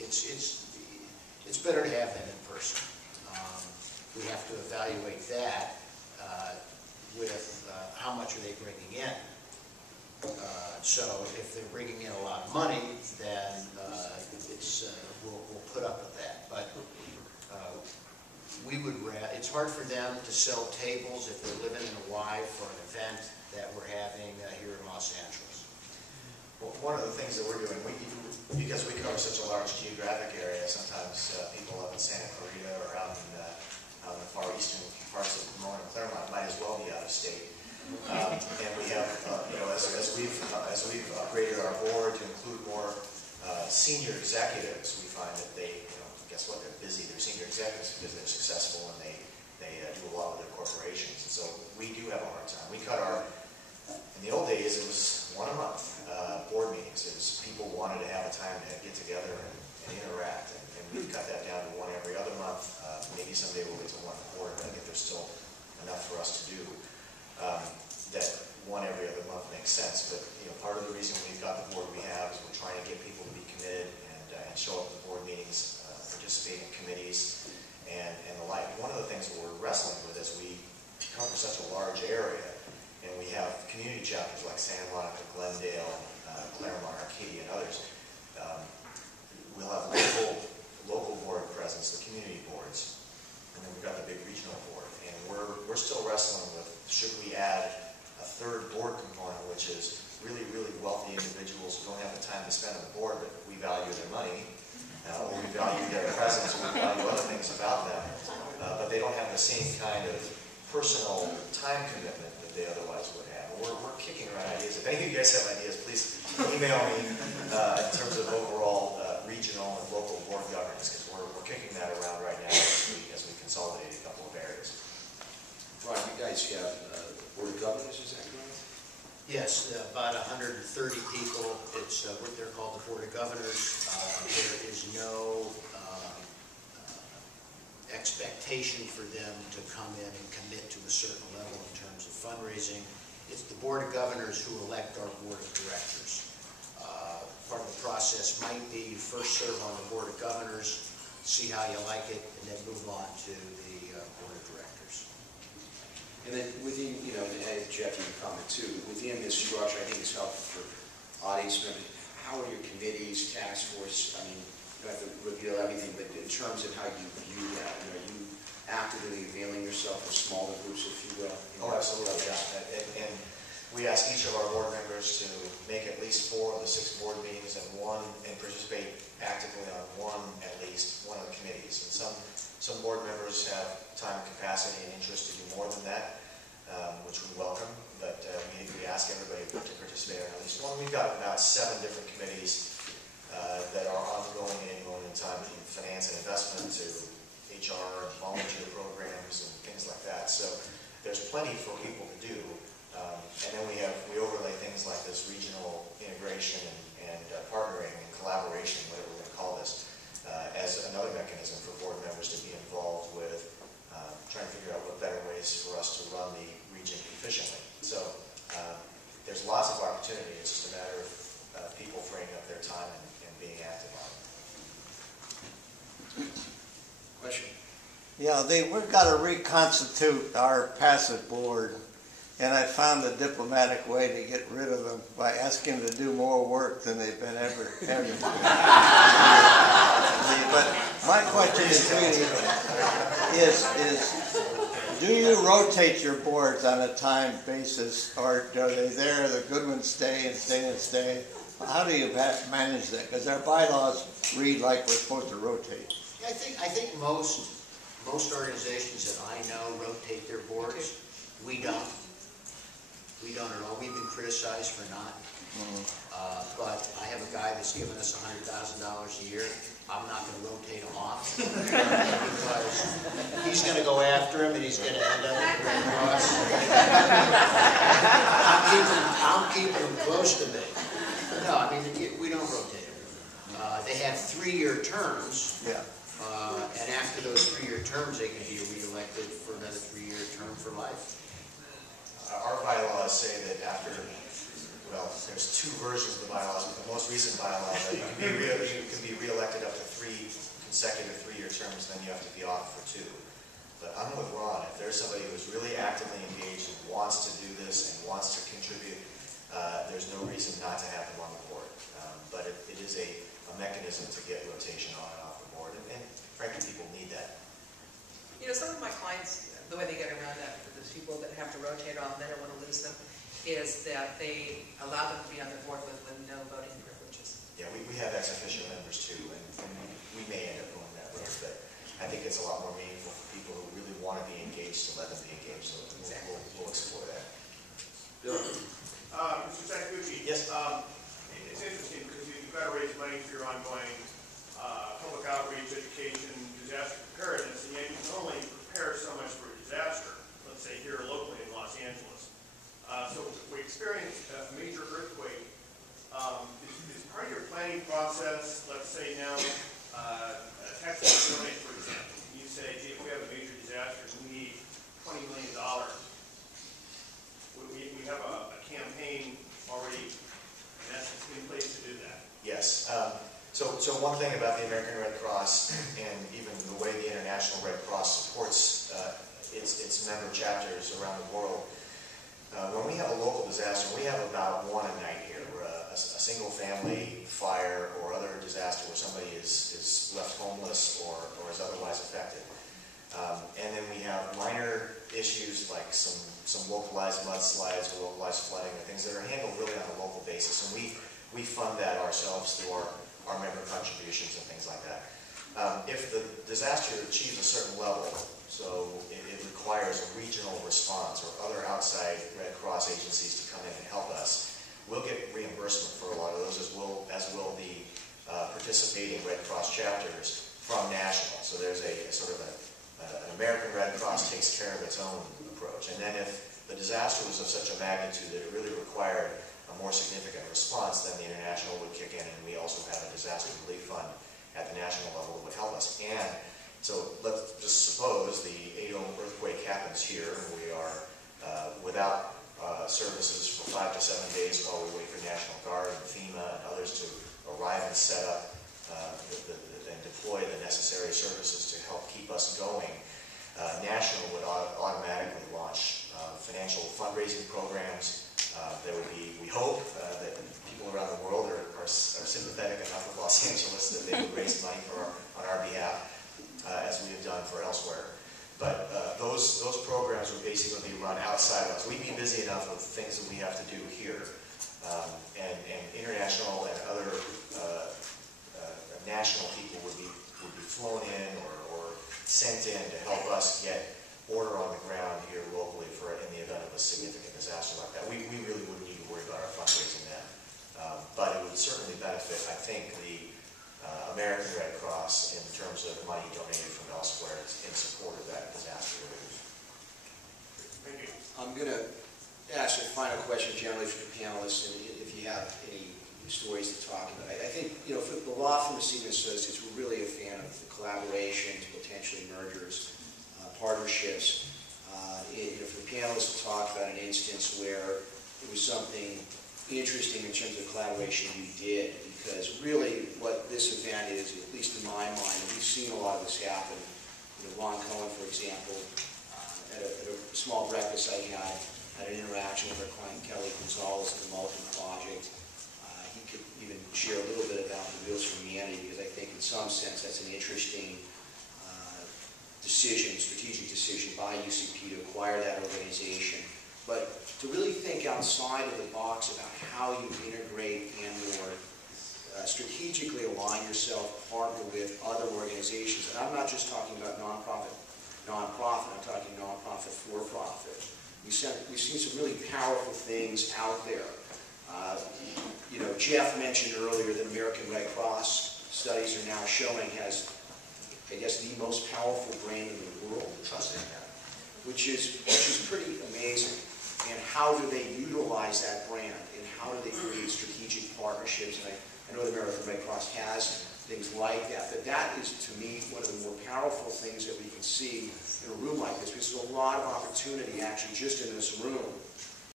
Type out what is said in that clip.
It's better to have them in person. We have to evaluate that with how much are they bringing in. So if they're bringing in a lot of money, then we'll put up with that. But it's hard for them to sell tables if they're living in Hawaii for an event that we're having here in Los Angeles. Well, one of the things that we're doing, because we cover such a large geographic area, sometimes people up in Santa Clarita or out in the far eastern parts of Pomona and Claremont might as well be out of state. And we have, as we've upgraded our board to include more senior executives, we find that they, guess what, they're busy. They're senior executives because they're successful and they do a lot with their corporations. And so we do have a hard time. We cut in the old days, it was one a month board meetings. It was people wanted to have a time to get together and interact, and we've cut that down to one every other month. Maybe someday we'll get to one a quarter, but I think there's still enough for us to do. That one every other month makes sense, but part of the reason we've got the board we have is we're trying to get people to be committed and show up at the board meetings, participate in committees, and the like. One of the things that we're wrestling with is we cover such a large area, and we have community chapters like Santa Monica, Glendale, Claremont, Arcadia, and others. We'll have local board presence, the community boards, and then we've got the big regional board, and we're still wrestling with, should we add a third board component, which is really, really wealthy individuals who don't have the time to spend on the board, but we value their money, or we value their presence, or we value other things about them, but they don't have the same kind of personal time commitment that they otherwise would have. We're kicking around ideas. If any of you guys have ideas, please email me in terms of overall regional and local board governance, because we're kicking that around right now as we consolidate a couple of areas. Ron, you guys have board of governors, is that correct? Yes, about 130 people. It's what they're called the Board of Governors. There is no expectation for them to come in and commit to a certain level in terms of fundraising. It's the Board of Governors who elect our Board of Directors. Part of the process might be you first serve on the Board of Governors, see how you like it, and then move on to the Board of Directors. And then within, and Jeff, you can comment too, within this structure, I think it's helpful for audience members. How are your committees, task force? I mean, you don't have to reveal everything, but in terms of how you view that, are you actively availing yourself of smaller groups, if you will? Oh, absolutely, yeah. And we ask each of our board members to make at least 4 of the 6 board meetings and participate actively on at least one of the committees. And some board members have time, capacity, and interest to do more than that, which we welcome. But we ask everybody to participate on at least one. We've got about 7 different committees that are ongoing at any moment in time, from finance and investment to HR and volunteer programs and things like that. So there's plenty for people to do. And then we overlay things like this regional integration and partnering and collaboration, whatever we're going to call this, as another mechanism for board members to be involved with trying to figure out what better ways for us to run the region efficiently. So there's lots of opportunity. It's just a matter of people freeing up their time and being active on it. Question? Yeah, we've got to reconstitute our passive board. And I found a diplomatic way to get rid of them by asking them to do more work than they've been ever having to do. But my question is really, do you rotate your boards on a time basis, or are they there, the good ones stay and stay and stay? How do you manage that? Because our bylaws read like we're supposed to rotate. I think most organizations that I know rotate their boards. We don't. We don't at all. We've been criticized for not. But I have a guy that's given us $100,000 a year. I'm not going to rotate him off because he's going to go after him and he's going to end up at the Red Cross. I'm keeping him close to me. No, I mean, we don't rotate them. They have 3-year terms. Yeah. And after those 3-year terms, they can be reelected for another 3-year term for life. Our bylaws say that after, well, there's two versions of the bylaws, but the most recent bylaw, you can be re-elected up to 3 consecutive 3-year terms, then you have to be off for 2. But I'm with Ron. If there's somebody who's really actively engaged and wants to do this and wants to contribute, there's no reason not to have them on the board. But it is a mechanism to get rotation on and off the board, and frankly, people need that. You know, some of my clients, the way they get around that, for those people that have to rotate off, they don't want to lose them, is that they allow them to be on the board with no voting privileges. Yeah, we have ex officio members too, and we may end up going that road, but I think it's a lot more meaningful for people who really want to be engaged to let them be engaged, so we'll explore that. Bill? Mr. Sakaguchi. Yes. It's interesting because you've got to raise money for your ongoing public outreach, education, disaster preparedness, and yet you can only prepare so much for a disaster, let's say here locally in Los Angeles. So we experienced a major earthquake. Is part of your planning process, let's say now, Texas donate, for example, you say, gee, if we have a major disaster, we need $20 million. We have a campaign already, in essence, in place to do that. Yes. So one thing about the American Red Cross and even the way the International Red Cross supports its member chapters around the world, when we have a local disaster, we have about one a night here, where a single family fire or other disaster where somebody is left homeless or is otherwise affected. And then we have minor issues like some localized mudslides or localized flooding or things that are handled really on a local basis. And we fund that ourselves through our member contributions and things like that. If the disaster achieves a certain level, so it requires a regional response or other outside Red Cross agencies to come in and help us, we'll get reimbursement for a lot of those, as will the participating Red Cross chapters from national. So there's a sort of an American Red Cross takes care of its own approach. And then if the disaster was of such a magnitude that it really required a more significant response, then the international would kick in, and we also have a disaster relief fund at the national level that would help us. And so let's just suppose the 8/0 earthquake happens here, and we are without services for 5 to 7 days while we wait for National Guard and FEMA and others to arrive and set up and deploy the necessary services to help keep us going. National would automatically launch financial fundraising programs. There would be, we hope, that people around the world are sympathetic enough with Los Angeles that they would raise money on our behalf, as we have done for elsewhere. But those programs would basically be run outside of us. We'd be busy enough with things that we have to do here, and international and other national people would be flown in or sent in to help us get order on the ground here locally in the event of a significant disaster like that. We really wouldn't need to worry about our fundraising then. But it would certainly benefit, I think, the American Red Cross in terms of money donated from elsewhere in support of that disaster relief. Thank you. I'm going to ask a final question generally for the panelists, and if you have any stories to talk about. I think, for the law firm of Seaman Associates, we're really a fan of the collaborations, potentially mergers, partnerships. For the panelists to talk about an instance where it was something interesting in terms of collaboration you did, because really what this event is, at least in my mind, and we've seen a lot of this happen. Ron Cohen, for example, at a small breakfast I had an interaction with our client Kelly Gonzalez at the Mulligan Project. He could even share a little bit about the Wheels for Humanity, because I think in some sense that's an interesting strategic decision by UCP to acquire that organization. But to really think outside of the box about how you integrate and or strategically align yourself, partner with other organizations. And I'm not just talking about nonprofit, I'm talking nonprofit, for-profit. We've seen some really powerful things out there. Jeff mentioned earlier that American Red Cross studies are now showing has, I guess, the most powerful brand in the world, trusting that, which is pretty amazing. And how do they utilize that brand? And how do they create strategic partnerships? And I know the American Red Cross has things like that. But that is, to me, one of the more powerful things that we can see in a room like this, because there's a lot of opportunity actually just in this room